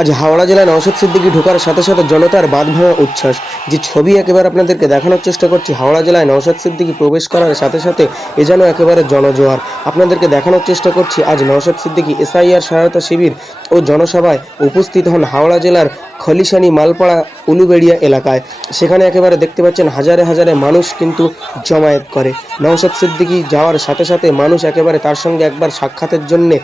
আজ হাওড়া জেলায় নওশাদ সিদ্দিকি ঢোকার সাথে সাথে জনতার বাঁধ ভাঙা উচ্ছ্বাস। যে ছবি একেবারে আপনাদেরকে দেখানোর চেষ্টা করছি, হাওড়া জেলায় নওশাদ সিদ্দিকি প্রবেশ করার সাথে সাথে এ যেন একেবারে জনজোয়ার। আপনাদেরকে দেখানোর চেষ্টা করছি, আজ নওশাদ সিদ্দিকি এসআইআর সহায়তা শিবির ও জনসভায় উপস্থিত হন হাওড়া জেলার খলিশানি মালপাড়া উলুবেড়িয়া এলাকায়। সেখানে একেবারে দেখতে পাচ্ছেন হাজারে হাজারে মানুষ কিন্তু জমায়েত করে। নওশাদ সিদ্দিকি যাওয়ার সাথে সাথে মানুষ একেবারে তার সঙ্গে একবার সাক্ষাতের জন্যে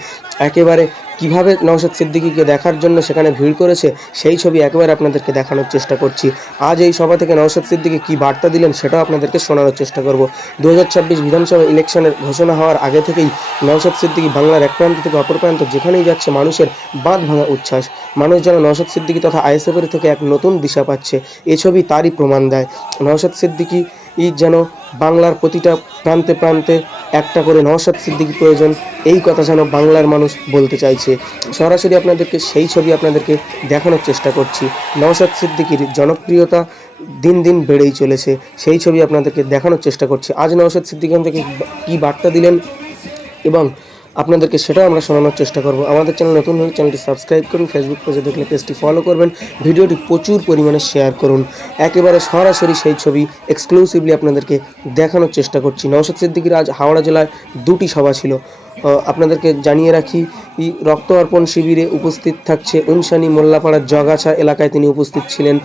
একেবারে কীভাবে নওশাদ সিদ্দিকিকে দেখার জন্য সেখানে ভিড় করেছে, সেই ছবি একেবারে আপনাদেরকে দেখানোর চেষ্টা করছি। আজ এই সভা থেকে নওশাদ সিদ্দিকি কী বার্তা দিলেন সেটাও আপনাদেরকে শোনানোর চেষ্টা করব। দু হাজার ছাব্বিশ বিধানসভা ইলেকশনের ঘোষণা হওয়ার আগে থেকেই নওশাদ সিদ্দিকি বাংলার এক প্রান্ত থেকে অপর প্রান্ত যেখানেই যাচ্ছে মানুষের বাঁধ ভাঙা উচ্ছ্বাস। মানুষ যেন নওশাদ সিদ্দিকি তথা আইএসএফের থেকে এক নতুন দিশা পাচ্ছে, এ ছবি তারই প্রমাণ দেয়। নওশাদ সিদ্দিকি ই যেন বাংলার প্রতিটা প্রান্তে প্রান্তে একটা করে নওশাদ সিদ্দিকি প্রয়োজন, এই কথা যেন বাংলার মানুষ বলতে চাইছে। সরাসরি আপনাদেরকে সেই ছবি আপনাদেরকে দেখানোর চেষ্টা করছি। নওশাদ সিদ্দিকির জনপ্রিয়তা দিন দিন বেড়েই চলেছে, সেই ছবি আপনাদেরকে দেখানোর চেষ্টা করছি। আজ নওশাদ সিদ্দিকি থেকে কী বার্তা দিলেন এবং আপনাদেরকে সেটাও আমরা শোনানোর চেষ্টা করব। আমাদের চ্যানেল নতুন হলে চ্যানেলটি সাবস্ক্রাইব করুন ফেসবুক পেজে দেখলে পেজটি ফলো করবেন, ভিডিওটি প্রচুর পরিমাণে শেয়ার করুন। একেবারে সরাসরি সেই ছবি এক্সক্লুসিভলি আপনাদেরকে দেখানোর চেষ্টা করছি। নওশাদ সিদ্দিকির আজ হাওড়া জেলায় দুটি সভা ছিল। আপনাদেরকে জানিয়ে রাখি রক্ত অর্পণ শিবিরে উপস্থিত থাকছে উনসানি মোল্লাপাড়ার জগাছা এলাকায় তিনি উপস্থিত ছিলেন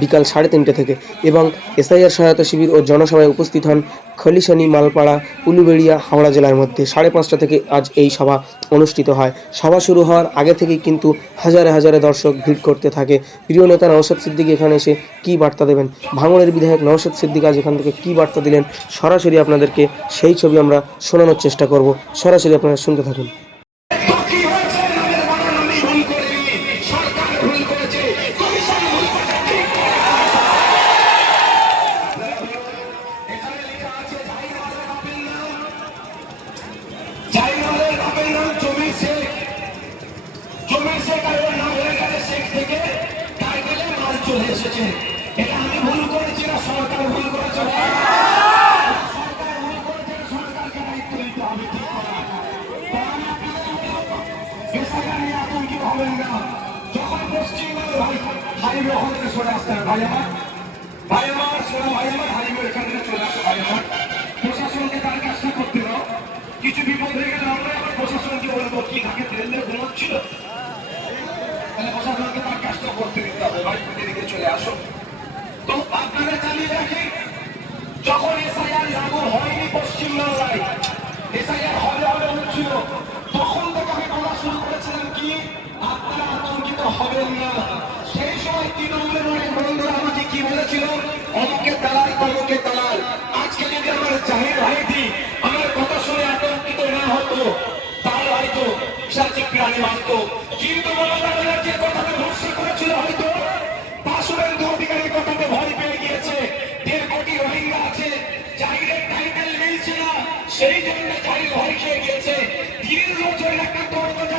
বিকাল সাড়ে তিনটে থেকে এবং এসআইআর সহায়তা শিবির ও জনসভায় উপস্থিত হন খলিশানি মালপাড়া, উলুবেড়িয়া, হাওড়া জেলার মধ্যে। সাড়ে পাঁচটা থেকে আজ এই সভা অনুষ্ঠিত হয়। সভা শুরু হওয়ার আগে থেকেই কিন্তু হাজারে হাজারে দর্শক ভিড় করতে থাকে। প্রিয় নেতা নওশাদ সিদ্দিকী এখানে এসে কী বার্তা দেবেন? ভাঙড়ের বিধায়ক নওশাদ সিদ্দিক আজ এখান থেকে কী বার্তা দিলেন? সরাসরি আপনাদেরকে সেই ছবি আমরা শোনানোর চেষ্টা করব। সরাসরি আপনারা শুনতে থাকুন। এটা আমি ভুল করেছি না সরকার ভুল করেছে। পশ্চিমবঙ্গ ভাই হাইওয়ে ওখান সরে আসতে হবে। ভাই আমার ভাই আমার সোনা ভাই আমার হাইওয়ে এখান থেকে চলে আসে, ভাই আমার। প্রশাসনকে তার কাজটা করতে দাও। কিছু বিপদ হয়ে গেলে আমরা প্রশাসনকে বলব কি তাকে তাহলে প্রশাসনকে তার কাজটা করতে দিতে হবে। ভাই, এদিকে চলে আসো। তো আপনারা চালিয়ে রাখি, যখন এসআইআর লাগু হয়নি পশ্চিমবাংলায় এসআইআর হবে হবে হচ্ছিল, তখন থেকে আমি বলা শুরু করেছিলাম কি? আপনারা আতঙ্কিত হবেন না। সেই সময় তৃণমূলের অনেক বন্ধুরা আমাকে কি বলেছিল? অমুকের দালাল তমুকের দালাল। আজকে যদি আমার জাহির ভাইটি আমার কথা শুনে আতঙ্কিত না হতো, তাহলে হয়তো সাচিক প্রাণী বাঁচত। কিন্তু মমতা ব্যানার্জির কথাটা ভরসা করেছিল হয়তো। পাশুরেন্দ্র অধিকারীর কথাতে ভয় পেয়ে গিয়েছে। দেড় কোটি রোহিঙ্গা আছে, জাহিরের টাইটেল মিলছে না। সেই জন্য জাহির ভয় খেয়ে গিয়েছে। তিরিশ বছরের একটা তরতাজা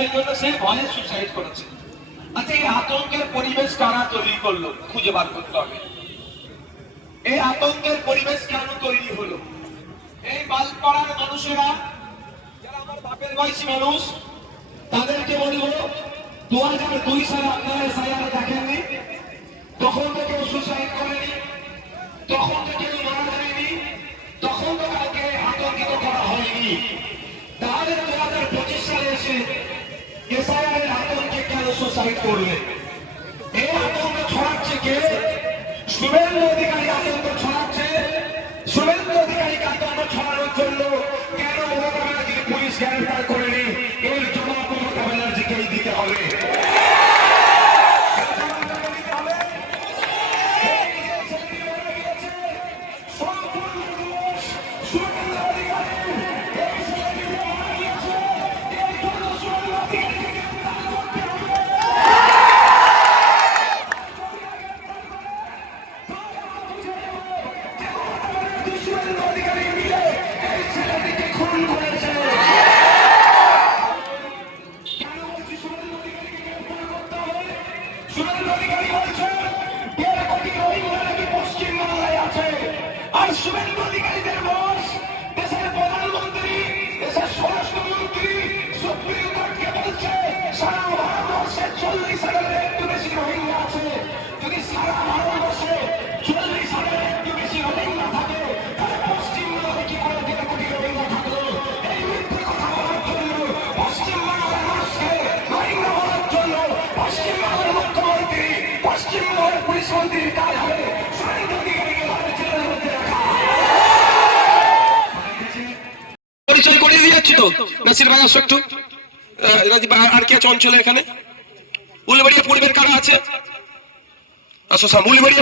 সেই জন্য সে ভয়ে সুসাইড করেছে। আচ্ছা এই আতঙ্কের পরিবেশ কারা তৈরি করল? খুঁজে বার করতে হবে। এই আতঙ্কের পরিবেশ কেন তৈরি হলো? এই বালপাড়ার মানুষেরা, যারা আমার বাপের বয়সী মানুষ, তাদেরকে বলব দু হাজার দুই সালে আপনারা এসআইআর দেখেননি? তখন কেউ সুসাইড করেনি, তখন কেউ মারা যায়নি। সুসাইড করবে। এই আতঙ্ক ছড়াচ্ছে কে? শুভেন্দু অধিকারী আতঙ্ক ছড়াচ্ছে। শুভেন্দু অধিকারী আতঙ্ক ছড়ানোর জন্য আছে। আর শুভেন্দু অধিকারীদের বস দেশের প্রধানমন্ত্রী, দেশের স্বরাষ্ট্রমন্ত্রী সারা ভারতবর্ষে চল্লিশ হাজারের একটু বেশি রোহিঙ্গা আছে। যদি সারা ভারতবর্ষে পরিচয় করিয়ে এখানে? পূর্বের আছে?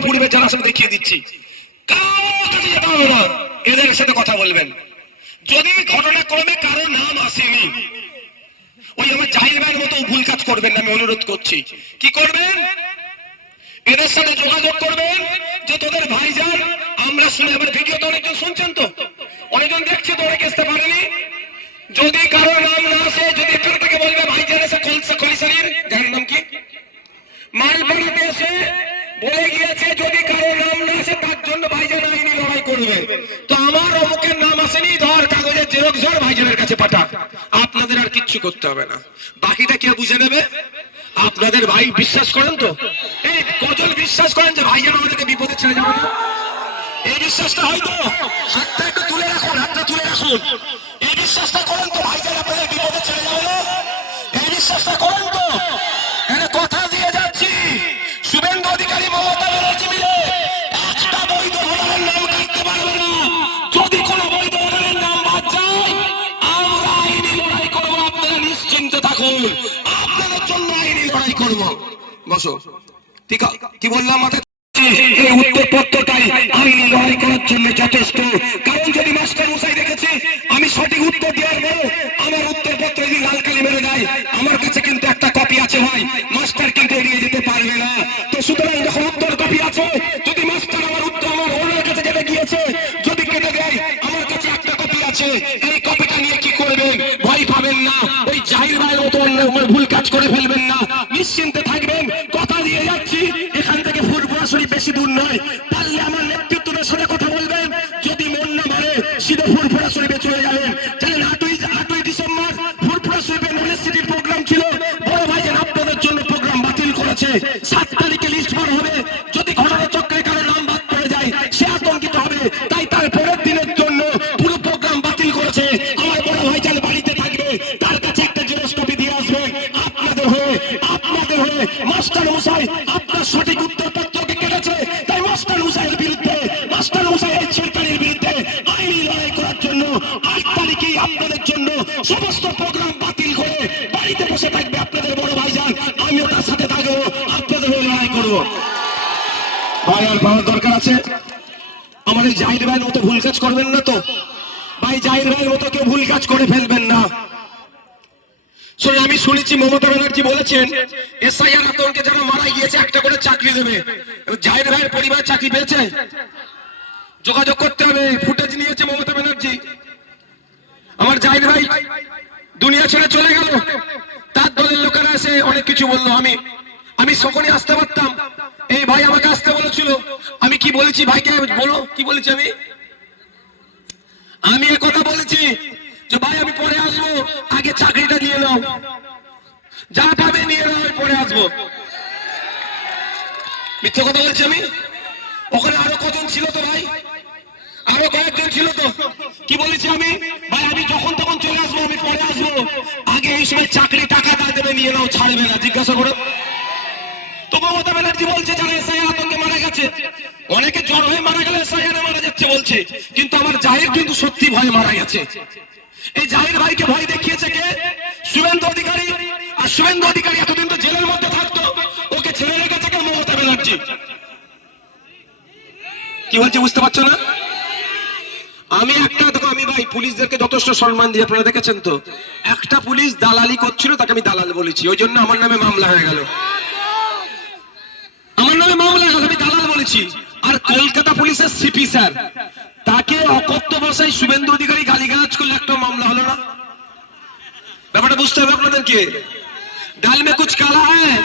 পূর্বের যারা দেখিয়ে দিচ্ছি। এদের সাথে কথা বলবেন। যদি ঘটনাক্রমে কারও নাম আসেনি, ওই আমার জাহির মতো ভুল কাজ করবেন আমি অনুরোধ করছি। কি করবেন? এদের সাথে যোগাযোগ করবেন যে তোদের ভাইজান, আমরা শুনে এবার ভিডিও তো অনেকজন শুনছেন তো? অনেকজন দেখছে তো, অনেকে আসতে পারেনি। যদি কারও নাম না আসে, যদি এখান থেকে বলবে, ভাইজান এসে কলসা যার নাম কি? মালপাড়াতে এসে বলে গিয়েছে, যদি কারও নাম না আসে, তার জন্য ভাইজান আইনি লড়াই করবে। তো আমার অমুকের নাম আসেনি, ধর কাগজের জেরক্স ধর ভাইজানের কাছে পাঠা। আপনাদের আর কিচ্ছু করতে হবে না। বাকিটা কে বুঝে নেবে? আপনাদের ভাই বিশ্বাস করেন তো? বিশ্বাস করেন যে ভাইজান আমাদেরকে বিপদে ছেড়ে যাবে এই বিশ্বাসটা হয়তো হাতটা একটু তুলে রাখুন, হাতটা তুলে রাখুন। এই বিশ্বাসটা করেন তো ভাইজান আপনাদের বিপদে ছেড়ে যাবে না? এই বিশ্বাসটা করেন তো। এখানে কথা দিয়ে যাচ্ছি। শুভেন্দু অধিকারী মমতা ব্যানার্জি মিলে একটা বৈধ ভোটারের নাম কাটতে পারবে না। যদি কোনো বৈধ ভোটারের নাম বাদ যায়, আমরা আইনি লড়াই করব আপনারা নিশ্চিন্ত থাকুন। আপনাদের জন্য আইনি লড়াই করব বসো। কি বললাম মাথায় এই উত্তরপত্রটাই আইনি লড়াই করার জন্য যথেষ্ট। কারণ যদি মাস্টার মশাই দেখেছে, আমি সঠিক উত্তর দেওয়ার পরে আমার উত্তরপত্র যদি লাল কালি মেরে দেয়, আমার কাছে কিন্তু একটা কপি আছে ভাই। মাস্টার কিন্তু এড়িয়ে যেতে পারবে না। তো সুতরাং যখন উত্তর কপি আছে, যদি মাস্টার আমার উত্তর আমার ওনার কাছে যেতে গিয়েছে যদি কেটে দেয়, আমার কাছে একটা কপি আছে। এই কপিটা নিয়ে কি করবেন? ভয় পাবেন না। ওই জাহির ভাইয়ের মতো অন্য ভুল কাজ করে ফেলবেন না। বেশি নয়। আপনাদের জন্য সমস্ত প্রোগ্রাম বাতিল করে বাড়িতে বসে থাকবে আপনাদের বড় ভাইজান। আমিও তার সাথে থাকব, আপনাদের লড়াই করব। ভাই, আর পাওয়ার দরকার আছে? আমাদের জাহির ভাইয়ের মতো ভুল কাজ করবেন না তো? ভাই জাহির ভাইয়ের মতো কেউ ভুল কাজ করে ফেলবেন না। আমি শুনেছি মমতা ব্যানার্জি বলেছেন, এসআইআর আতঙ্কে যারা মারা গিয়েছে, একটা করে চাকরি দেবে। জাহির ভাইয়ের পরিবার চাকরি পেয়েছে? যোগাযোগ করতে হবে। ফুটেজ নিয়েছে মমতা ব্যানার্জি। আমার জাহির ভাই দুনিয়া ছেড়ে চলে গেল। তার দলের লোকেরা এসে অনেক কিছু বলল। আমি আমি সকলে আসতে পারতাম। এই ভাই আমাকে আসতে বলেছিল। আমি কি বলেছি ভাইকে? বলো, কি বলেছি আমি? আমি এ কথা বলেছি যে, ভাই, আমি পরে আসব। আগে চাকরিটা নিয়ে নাও। যা পাবে নিয়ে নাও, আমি পরে আসব। মিথ্যে কথা বলছি আমি? ওখানে আরও কজন ছিল তো ভাই? কয়েকজন ছিল তো। কি বলেছি আমি? ভাই, আমি যখন তখন চলে আসব, আমি পরে আসব। আগে এই সময় চাকরি টাকা না দেবে, নিয়ে নাও, ছাড়বে না, জিজ্ঞাসা করো। তো মমতা ব্যানার্জি বলছে, যারা এসআই আতঙ্কে মারা গেছে, অনেকে জ্বর হয়ে মারা গেলে এসআই মারা যাচ্ছে বলছে। কিন্তু আমার জাহির কিন্তু সত্যি ভয়ে মারা গেছে। এই জাহির ভাইকে ভয় দেখিয়েছে কে? শুভেন্দু অধিকারী। আর শুভেন্দু অধিকারী এতদিন তো জেলের মধ্যে থাকতো, ওকে ছেড়ে রেখেছে কে মমতা ব্যানার্জি? কি বলছে বুঝতে পারছ না? আমি একটা দেখো, আমি ভাই, পুলিশদেরকে যথেষ্ট সম্মান দিয়ে আপনারা দেখেছেন তো? একটা পুলিশ দালালি করছিল, তাকে আমি দালাল বলেছি, ওই জন্য আমার নামে মামলা হয়ে গেল। আমার নামে মামলা হয়ে গেল, আমি দালাল বলেছি। আর কলকাতা পুলিশের সিপি স্যার, তাকে অকথ্য ভাষায় শুভেন্দু অধিকারী গালিগালাজ করলে একটা মামলা হলো না? ব্যাপারটা বুঝতে হবে আপনাদেরকে ডাল মে কুচ কালা হ্যায়?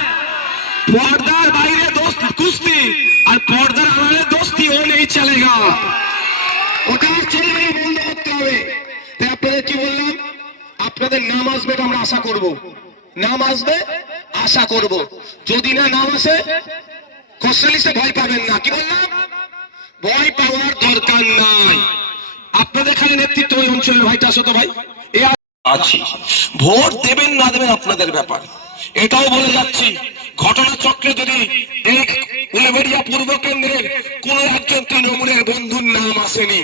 পর্দার বাইরে দোস্ত, কুস্তি, আর পর্দার আড়ালে দোস্তি, ও নেই চলেগা। বন্ধ করতে হবে। তাই আপনাদের কি বললাম? আপনাদের নাম আসবে আমরা আশা করব। নাম আসবে, আশা করব। যদি না নাম আসে কোশ্চেলিস্টে ভয় পাবেন না। কি বললাম? ভয় পাওয়ার দরকার নাই। আপনাদের খালি নেতৃত্ব ওই অঞ্চলের ভাইটা আসো তো ভাই। আছি। ভোট দেবেন না দেবেন আপনাদের ব্যাপার। এটাও বলে যাচ্ছি ঘটনা চক্রে যদি উলেবেড়িয়া পূর্ব কেন্দ্রের কোন একজন তৃণমূলের বন্ধুর নাম আসেনি,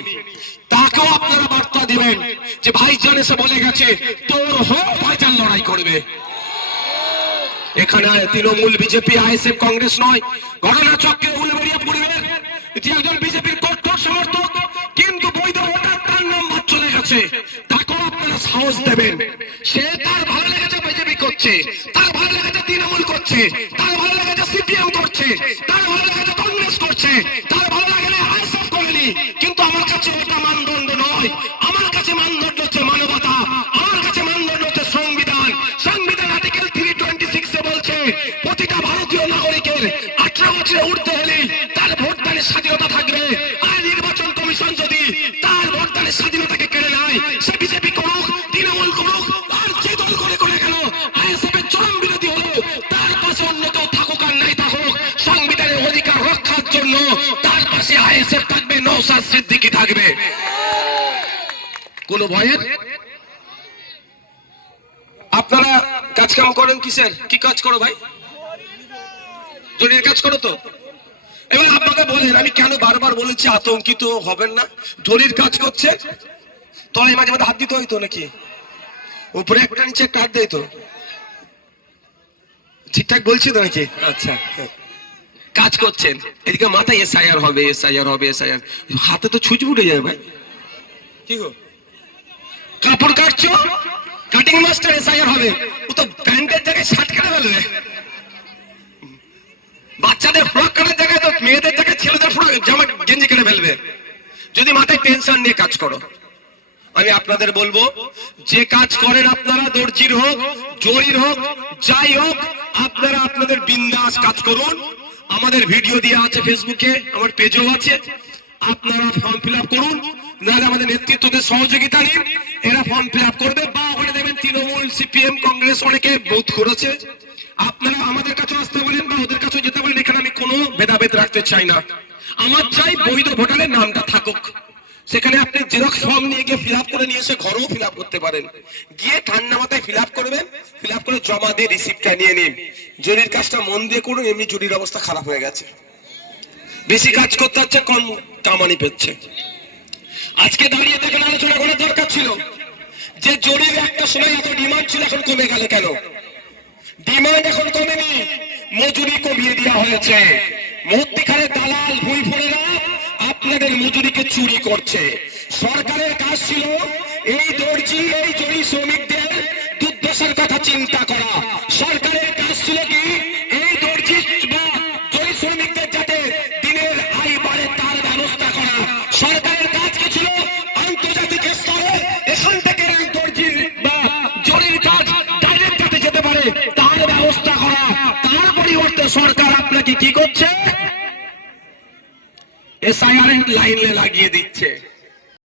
তাকেও আপনারা বার্তা দিবেন যে ভাইজান এসে বলে গেছে, তোর হোক ভাইজান লড়াই করবে। এখানে তৃণমূল, বিজেপি, আইএসএফ, কংগ্রেস নয়। ঘটনা চক্রে উলবেড়িয়া পরিবের একজন বিজেপির কট্টর সমর্থক, কিন্তু বৈধ ভোটার তার নম্বর চলে গেছে। সাহস দেবেন সে তার ভালো লেগেছে বিজেপি করছে। তার ভালো লেগেছে তৃণমূল করছে। তার ভালো লেগেছে সিপিএম করছে। তার ভালো লেগেছে কংগ্রেস করছে। তার ভালো লাগলে আইএসএফ করেনি। কিন্তু আমার কাছে ওটা মানদণ্ড নয়। আমার কোন ভয়ের? আপনারা কাজ কাম করেন কিসের? কি কাজ করো ভাই? জরির কাজ করো তো। এবার আপনাকে বলেন, আমি কেন বারবার বলেছি আতঙ্কিত হবেন না? জরির কাজ করছে তলায় মাঝে মাঝে হাত দিতে হইতো নাকি? উপরে একটা, নিচে একটা হাত দেয় তো। ঠিকঠাক বলছি তো নাকি? আচ্ছা। কাজ করছেন। এদিকে মাথায় এসআইআর হবে এসআইআর হবে এসআইআর হাতে তো ছুঁচ উঠে যাবে ভাই। কি গো? কাপড় কাটছো? কাটিং মাস্টার এসআইআর হবে। ও তো প্যান্টের জায়গায় শার্ট কেটে ফেলবে। বাচ্চাদের ফ্রক কাটার জায়গায় তো মেয়েদের জায়গায় ছেলেদের ফ্রক জামা, গেঞ্জি কেটে ফেলবে। যদি মাথায় টেনশন নিয়ে কাজ করো। আমি আপনাদের বলব, যে কাজ করেন আপনারা, দর্জির হোক, জরির হোক, যাই হোক, আপনারা আপনাদের বিন্দাস কাজ করুন। আমাদের ভিডিও দেওয়া আছে ফেসবুকে আমার পেজও আছে। আপনারা ফর্ম ফিল করুন। নাহলে আমাদের নেতৃত্বদের সহযোগিতা নিন। এরা ফর্ম ফিল আপ করবে। বা ওখানে দেখবেন তৃণমূল সিপিএম কংগ্রেস অনেকে বুথ করেছে। আপনারা আমাদের কাছে আসতে বলেন বা ওদের কাছে যেতে বলেন এখানে আমি কোনো ভেদাভেদ রাখতে চাই না। আমার চাই বৈধ ভোটারের নামটা থাকুক। সেখানে আপনি জেরক্স ফর্ম নিয়ে গিয়ে ফিল করে নিয়ে এসে ঘরেও ফিল করতে পারেন। গিয়ে ঠান্ডা মাথায় ফিল করবেন। ফিল করে জমা দিয়ে রিসিপ্টটা নিয়ে নিন। জরির কাজটা মন দিয়ে করুন, এমনি জরির অবস্থা খারাপ হয়ে গেছে। বেশি কাজ করতে হচ্ছে, কম কামানি পেচ্ছে। আজকে দাঁড়িয়ে দেখেন আলোচনা করার দরকার ছিল। যে জরির একটা সময় এত ডিমান্ড ছিল এখন কমে গেল কেন? ডিমান্ড এখন কমেনি, মজুরি কমিয়ে দেওয়া হয়েছে। মধ্যিখানে দালাল ভুই ফোরেরা আপনাদের মজুরিকে চুরি করছে। সরকারের কাজ ছিল এই দর্জি, এই জরি শ্রমিকদের দুর্দশার কথা চিন্তা করা। কি করছে? এসআইআর লাইনে লাগিয়ে দিচ্ছে।